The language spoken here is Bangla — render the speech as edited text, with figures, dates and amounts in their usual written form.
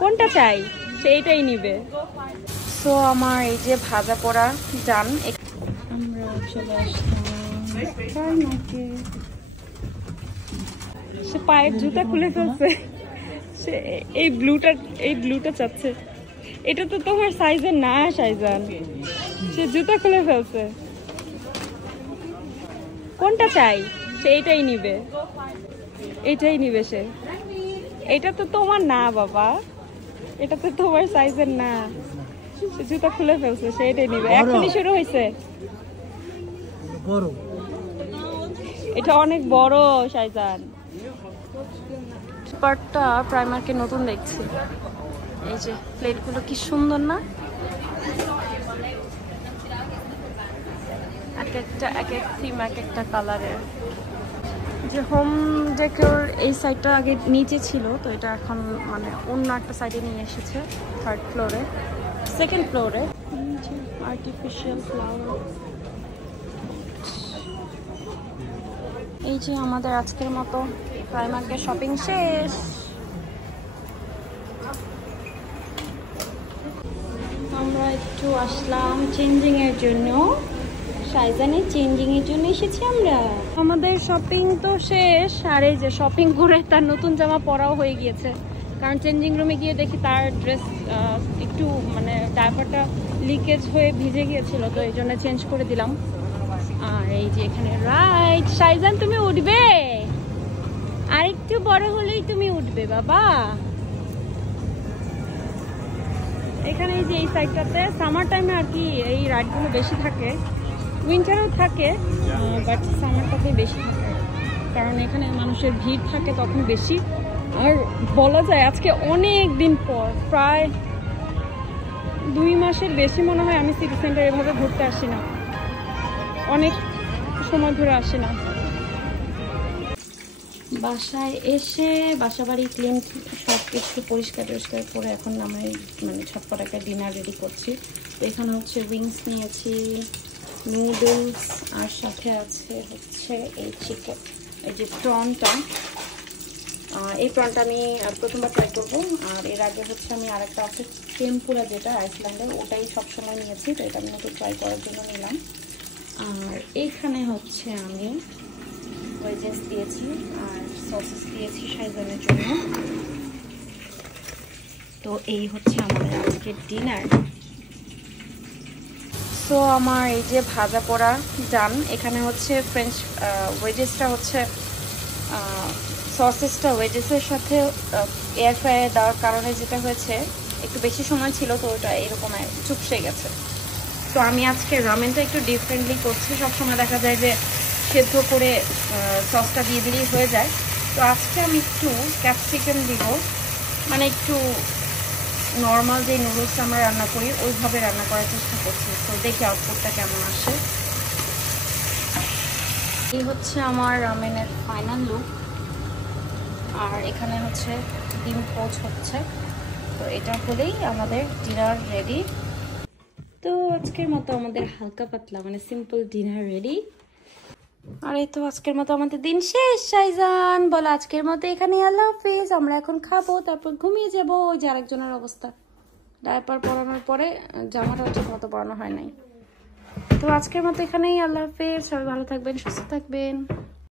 কোনটা চাই সেইটাই নিবে। সো আমার এই যে ভাজা পোড়া জান, আমরা চলে আসলাম। সে পায়ের জুতা খুলে ফেলছে, সে এই ব্লুটা চাচ্ছে। এটা তো তোমার সাইজের না শাইজান, সে জুতা খুলে ফেলছে। কোনটা চাই সেইটাই নিবে, এইটাই নিবে সে। এটা তো তোমার না বাবা, এটা তো তোমার সাইজের না, সে জুতা খুলে ফেলছে, সেইটাই নিবে। এখনই শুরু হয়েছে, এটা অনেক বড় শাইজান। পার্টটা প্রাইমার্কে নতুন দেখছি। এই যে প্লেটগুলো কি সুন্দর না, এক একটা এক এক থিম, এক একটা কালারের। যে হোম ডেকোর এই সাইডটা আগে নিচে ছিল, তো এটা এখন মানে অন্য একটা সাইডে নিয়ে এসেছে, থার্ড ফ্লোরে, সেকেন্ড ফ্লোরে। Artificial flower. এই যে আমাদের আজকের মতো প্রাইমার্কের শপিং শেষ। আমরা একটু আসলাম চেঞ্জিং এর জন্য, শাইজানে চেঞ্জিং এর জন্য এসেছি আমরা। আমাদের শপিং তো শেষ, আর এই যে শপিং করে তার নতুন জামা পরাও হয়ে গিয়েছে, কারণ চেঞ্জিং রুমে গিয়ে দেখি তার ড্রেস একটু মানে ডায়াপারটা লিকেজ হয়ে ভিজে গিয়েছিল, তো এই জন্য চেঞ্জ করে দিলাম। আর এই যে এখানে রাইট, শাইজান তুমি উঠবে, আর একটু বড় হলেই তুমি উঠবে বাবা। এখানে এই যে এই সাইডটাতে সামার টাইমে আর কি এই রাইডগুলো বেশি থাকে, উইন্টারেও থাকে, বাট সামারটাতে বেশি থাকে, কারণ এখানে মানুষের ভিড় থাকে তখন বেশি। আর বলা যায় আজকে অনেক দিন পর, প্রায় 2 মাসের বেশি মনে হয় আমি সিটি সেন্টার এভাবে ঘুরতে আসি না, অনেক সময় ধরে আসি না। বাসায় এসে বাসা বাড়ি ক্লিন সব কিছু পরিষ্কার টরিষ্কার করে এখন আমি মানে ছটপট একটা ডিনার রেডি করছি। তো এখানে হচ্ছে উইংস নিয়েছি, নুডলস, আর সাথে আছে হচ্ছে এই চিকেন, এই যে প্রনটা। এই প্রনটা আমি প্রথমবার ট্রাই করবো, আর এর আগে হচ্ছে আমি আরেকটা আছে টেম্পুরা, যেটা আইসল্যান্ডের, ওটাই সবসময় নিয়েছি, তো এটা আমি নতুন ট্রাই করার জন্য নিলাম। আর এইখানে হচ্ছে আমি ওয়েজেস দিয়েছি আর সসেস দিয়েছি শাইজানের জন্য। তো এই হচ্ছে আমাদের আজকের ডিনার। সো আমার এই যে ভাজা পোড়া জান, এখানে হচ্ছে ফ্রেঞ্চ ওয়েজেসটা হচ্ছে সসেসটা ওয়েজেসের সাথে এয়ার ফ্রায়ারে দেওয়ার কারণে যেটা হয়েছে, একটু বেশি সময় ছিল, তো ওটা এরকম চুপসে গেছে। তো আমি আজকে রামেনটা একটু ডিফারেন্টলি করছি, সবসময় দেখা যায় যে সেদ্ধ করে সসটা দিয়ে দিলেই হয়ে যায়। তো আজকে আমি একটু ক্যাপসিকাম দিব, মানে একটু নর্মাল যে নুডলস আমরা রান্না করি ওইভাবে রান্না করার চেষ্টা করছি। তো দেখি আউটপুটটা কেমন আসে। এই হচ্ছে আমার রামেনের ফাইনাল লুক, আর এখানে হচ্ছে ডিম পোচ হচ্ছে। তো এটা হলেই আমাদের ডিনার রেডি। তো আজকের মতো আমাদের হালকা পাতলা মানে সিম্পল ডিনার রেডি। আর এই তো আজকের মতো আমাদের দিন শেষ। শাইজান বলো আজকের মতো এখানে আল্লাহ হাফেজ, আমরা এখন খাবো, তারপর ঘুমিয়ে যাবো। ওই যে আরেকজনের অবস্থা, ডায়াপার পরানোর পরে জামাটা ঠিক মতো পরানো হয় নাই। তো আজকের মতো এখানেই আল্লাহ হাফেজ, সবাই ভালো থাকবেন, সুস্থ থাকবেন।